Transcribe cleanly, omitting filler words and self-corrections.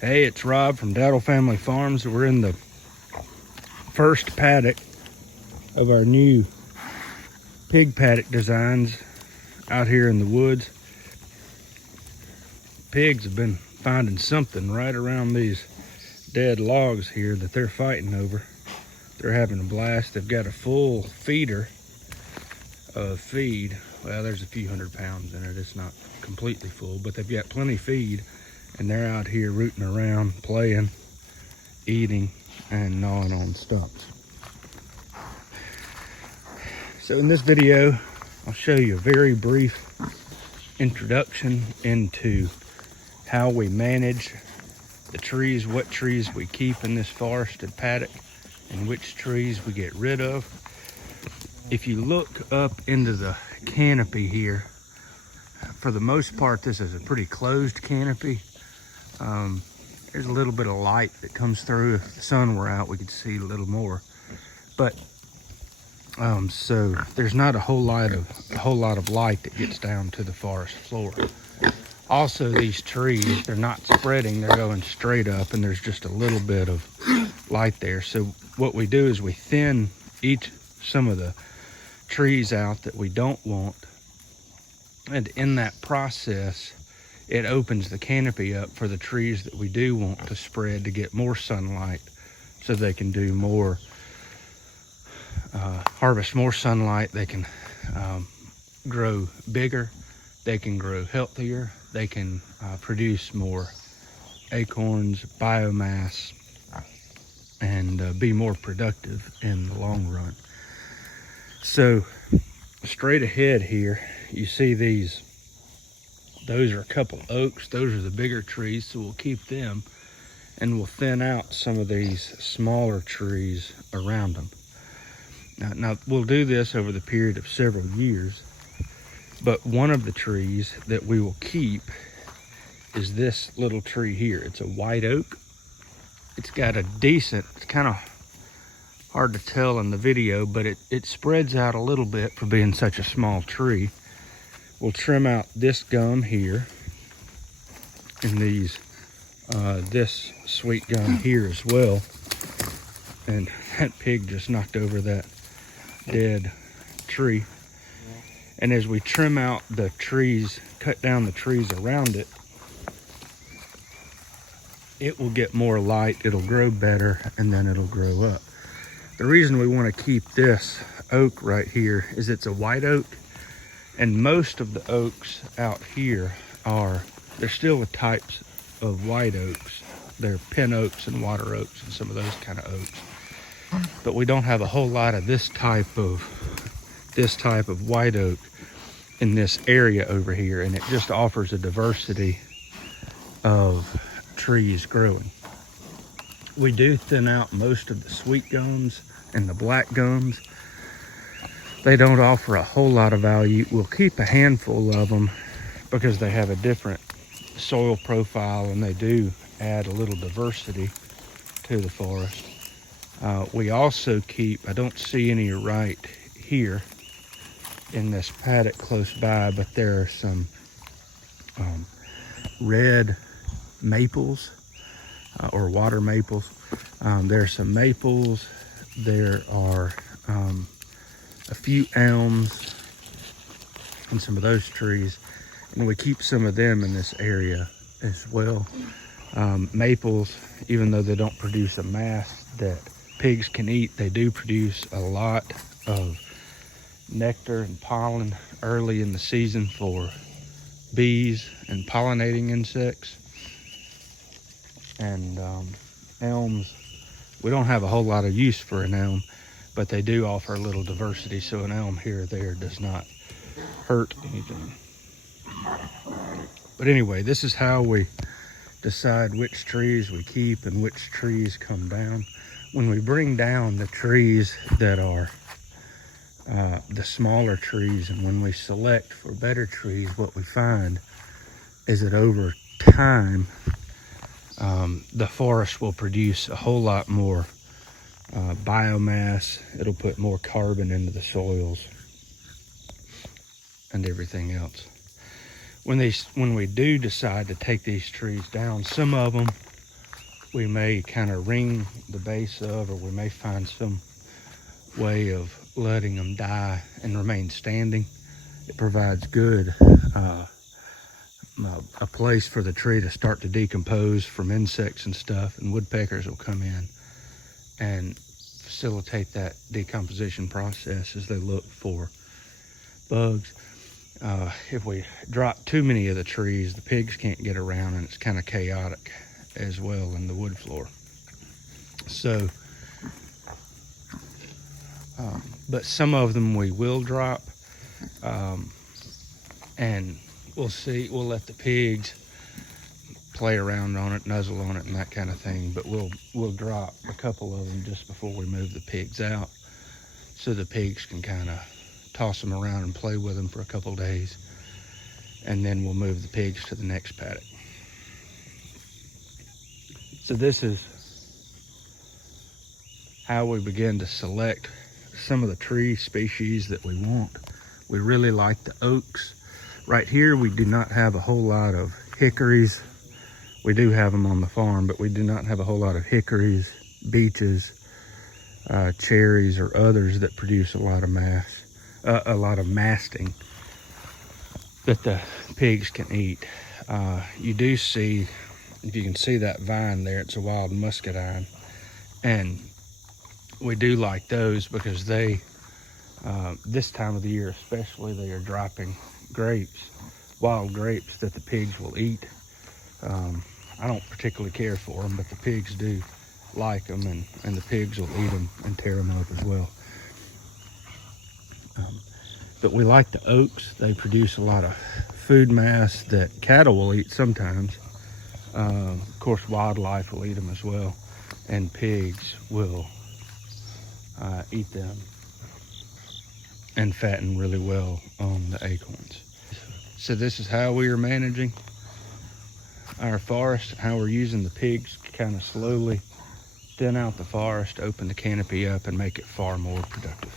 Hey, it's Rob from Dowdle Family Farms. We're in the first paddock of our new pig paddock designs out here in the woods. Pigs have been finding something right around these dead logs here that they're fighting over. They're having a blast. They've got a full feeder of feed. Well, there's a few 100 pounds in it. It's not completely full, but they've got plenty of feed. And they're out here rooting around, playing, eating, and gnawing on stumps. So in this video, I'll show you a very brief introduction into how we manage the trees, what trees we keep in this forested paddock, and which trees we get rid of. If you look up into the canopy here, for the most part, this is a pretty closed canopy. There's a little bit of light that comes through. If the sun were out, we could see a little more. But so there's not a whole lot of light that gets down to the forest floor. Also, these trees, they're not spreading, they're going straight up, and there's just a little bit of light there. So what we do is we thin some of the trees out that we don't want, and in that process it opens the canopy up for the trees that we do want to spread to get more sunlight, so they can do more, harvest more sunlight. They can grow bigger, they can grow healthier, they can produce more acorns, biomass, and be more productive in the long run. So straight ahead here, you see those are a couple oaks. Those are the bigger trees, so we'll keep them, and we'll thin out some of these smaller trees around them. Now we'll do this over the period of several years, but one of the trees that we will keep is this little tree here. It's a white oak. It's got a decent, it's kind of hard to tell in the video, but it spreads out a little bit for being such a small tree. We'll trim out this gum here and this sweet gum here as well. And that pig just knocked over that dead tree. And as we trim out the trees, cut down the trees around it, it will get more light, it'll grow better, and then it'll grow up. The reason we want to keep this oak right here is it's a white oak. And most of the oaks out here they're still the types of white oaks. They're pin oaks and water oaks and some of those kind of oaks. But we don't have a whole lot of this type of white oak in this area over here, and it just offers a diversity of trees growing. We do thin out most of the sweet gums and the black gums. They don't offer a whole lot of value. We'll keep a handful of them because they have a different soil profile, and they do add a little diversity to the forest. We also keep, I don't see any right here in this paddock close by, but there are some red maples or water maples. There are some maples. There are a few elms and some of those trees, and we keep some of them in this area as well. Maples, even though they don't produce a mast that pigs can eat, they do produce a lot of nectar and pollen early in the season for bees and pollinating insects. And elms, we don't have a whole lot of use for an elm, but they do offer a little diversity, so an elm here or there does not hurt anything. But anyway, this is how we decide which trees we keep and which trees come down. When we bring down the trees that are the smaller trees, and when we select for better trees, what we find is that over time, the forest will produce a whole lot more biomass. It'll put more carbon into the soils and everything else. When we do decide to take these trees down, some of them we may kind of ring the base of, or we may find some way of letting them die and remain standing. It provides good a place for the tree to start to decompose from insects and stuff, and woodpeckers will come in and facilitate that decomposition process as they look for bugs. If we drop too many of the trees, the pigs can't get around, and it's kind of chaotic as well in the wood floor. So, but some of them we will drop, and we'll let the pigs play around on it, nuzzle on it, and that kind of thing. But we'll drop a couple of them just before we move the pigs out, so the pigs can kind of toss them around and play with them for a couple days, and then we'll move the pigs to the next paddock. So this is how we begin to select some of the tree species that we want. We really like the oaks. Right here we do not have a whole lot of hickories. We do have them on the farm, but we do not have a whole lot of hickories, beeches, cherries, or others that produce a lot of masting that the pigs can eat. You do see, if you can see that vine there, it's a wild muscadine, and we do like those because they, this time of the year especially, they are dropping grapes, wild grapes that the pigs will eat. I don't particularly care for them, but the pigs do like them, and the pigs will eat them and tear them up as well. But we like the oaks. They produce a lot of food mass that cattle will eat sometimes. Of course, wildlife will eat them as well, and pigs will eat them and fatten really well on the acorns. So this is how we are managing our forest, how we're using the pigs to kind of slowly thin out the forest, open the canopy up, and make it far more productive.